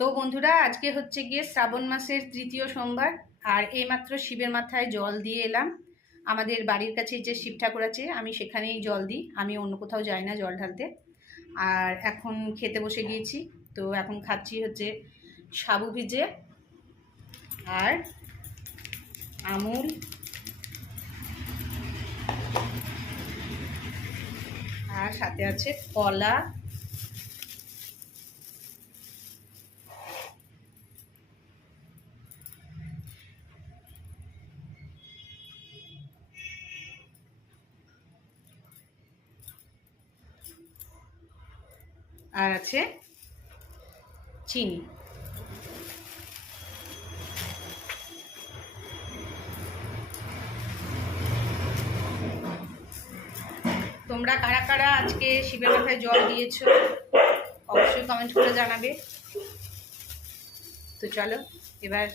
তো বন্ধুরা, আজকে হচ্ছে গিয়ে শ্রাবণ মাসের তৃতীয় সোমবার। আর এইমাত্র শিবের মাথায় জল দিয়ে এলাম। আমাদের বাড়ির কাছে যে শিব ঠাকুর আছে, আমি সেখানেই জল দিই, আমি অন্য কোথাও যাই না জল ঢালতে। আর এখন খেতে বসে গিয়েছি। তো এখন খাচ্ছি হচ্ছে সাবু ভিজে আর আমুল আর সাথে আছে কলা। আর আছে চিনি। তোমরা কারা কারা আজকে শিবের মাথায় জল দিয়েছো অবশ্যই কমেন্ট করে জানাবে। তো চলো এবার